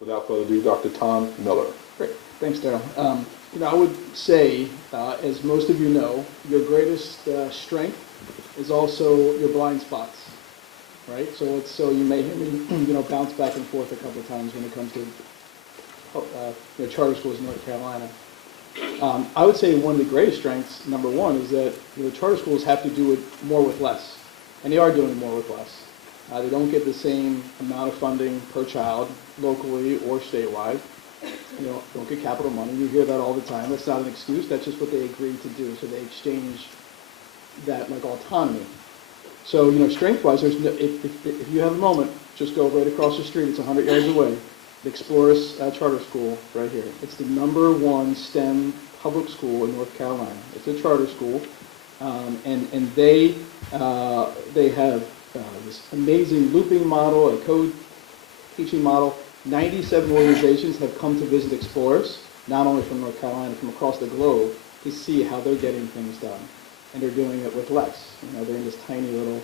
Without further ado, Dr. Tom Miller. Great. Thanks, Daryl. I would say, as most of you know, your greatest strength is also your blind spots, right? So you may hear me, bounce back and forth a couple of times when it comes to charter schools in North Carolina. I would say one of the greatest strengths, number one, is that charter schools have to do it more with less, and they are doing more with less. They don't get the same amount of funding per child locally or statewide. Don't get capital money. You hear that all the time. That's not an excuse. That's just what they agreed to do. So they exchange that like autonomy. So strength-wise, if you have a moment, just go right across the street. It's 100 yards away. The Explorers Charter School right here. It's the #1 STEM public school in North Carolina. It's a charter school, and they have this amazing looping model, a code teaching model. 97 organizations have come to visit Explorers, not only from North Carolina, from across the globe, to see how they're getting things done. And they're doing it with less. They're in this tiny little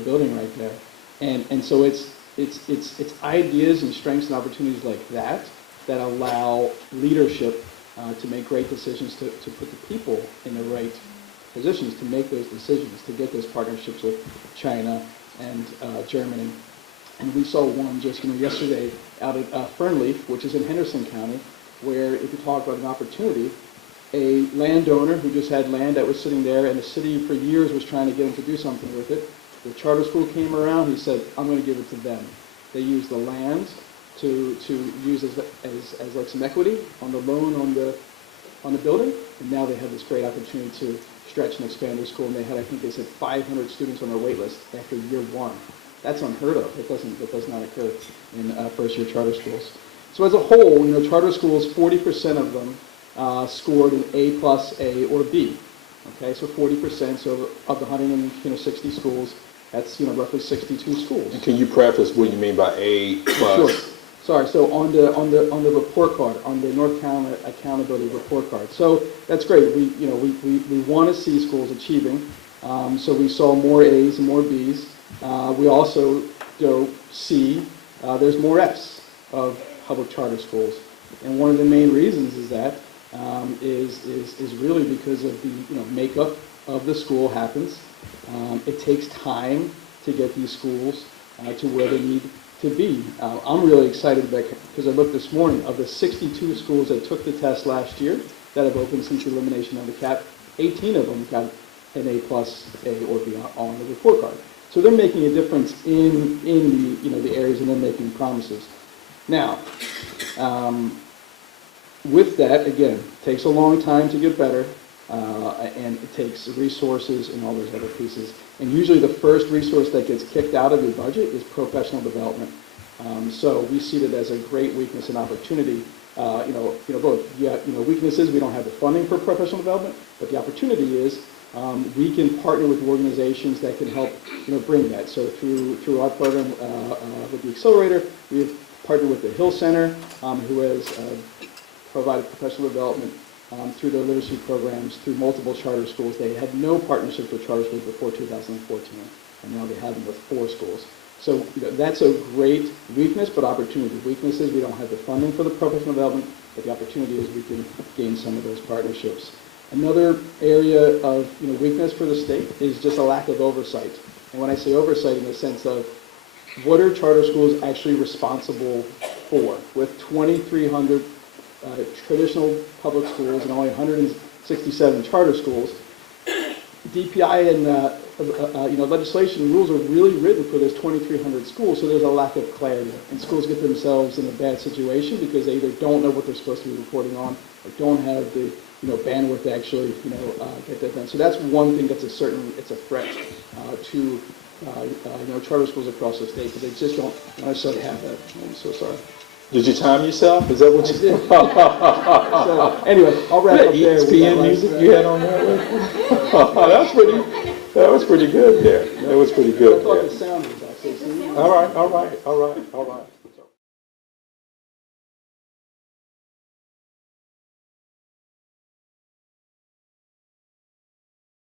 building right there. And so it's ideas and strengths and opportunities like that that allow leadership to make great decisions, to put the people in the right positions to make those decisions, to get those partnerships with China and Germany. And we saw one just yesterday out at Fernleaf, which is in Henderson County, where if you talk about an opportunity, a landowner who just had land that was sitting there, and the city for years was trying to get him to do something with it. The charter school came around. He said, "I'm going to give it to them." They used the land to use as like some equity on the loan on the building, and now they have this great opportunity to stretch and expand their school. And they had, I think they said, 500 students on their wait list after year one. That's unheard of. That does not occur in first-year charter schools. So as a whole, charter schools, 40% of them scored an A+, A, or B. Okay, so 40%. So of the 160 schools, that's roughly 62 schools. And can you preface what you mean by A+? Sure. Sorry. So on the report card, on the North Carolina Accountability Report Card. So that's great. We want to see schools achieving. So we saw more A's and more B's. We also see there's more F's of public charter schools, and one of the main reasons is that is really because of the makeup of the school happens. It takes time to get these schools to where they need to be. I'm really excited about because I looked this morning of the 62 schools that took the test last year that have opened since the elimination of the cap. 18 of them got an A+, A, or B on the report card. So they're making a difference in the areas, and they're making promises. Now, with that, again, it takes a long time to get better, and it takes resources and all those other pieces. And usually the first resource that gets kicked out of your budget is professional development. So we see that as a great weakness and opportunity. Both. Weaknesses, we don't have the funding for professional development, but the opportunity is we can partner with organizations that can help bring that. So through our program with the Accelerator, we've partnered with the Hill Center, who has provided professional development through their literacy programs through multiple charter schools. They had no partnerships with charter schools before 2014, and now they have them with 4 schools. So that's a great weakness, but opportunity. Weakness is we don't have the funding for the professional development, but the opportunity is we can gain some of those partnerships. Another area of weakness for the state is just a lack of oversight. And when I say oversight, in the sense of what are charter schools actually responsible for? With 2,300 traditional public schools and only 167 charter schools, DPI and legislation rules are really written for those 2,300 schools, so there's a lack of clarity. And schools get themselves in a bad situation because they either don't know what they're supposed to be reporting on or don't have the bandwidth to actually, get that done. So that's one thing that's it's a threat to, charter schools across the state, because they just don't necessarily have that. I'm so sorry. Did you time yourself? Is that what you did? So anyway, I'll wrap up there. ESPN music you had on there? That was pretty good there. That was pretty good. I thought the sound was actually. All right.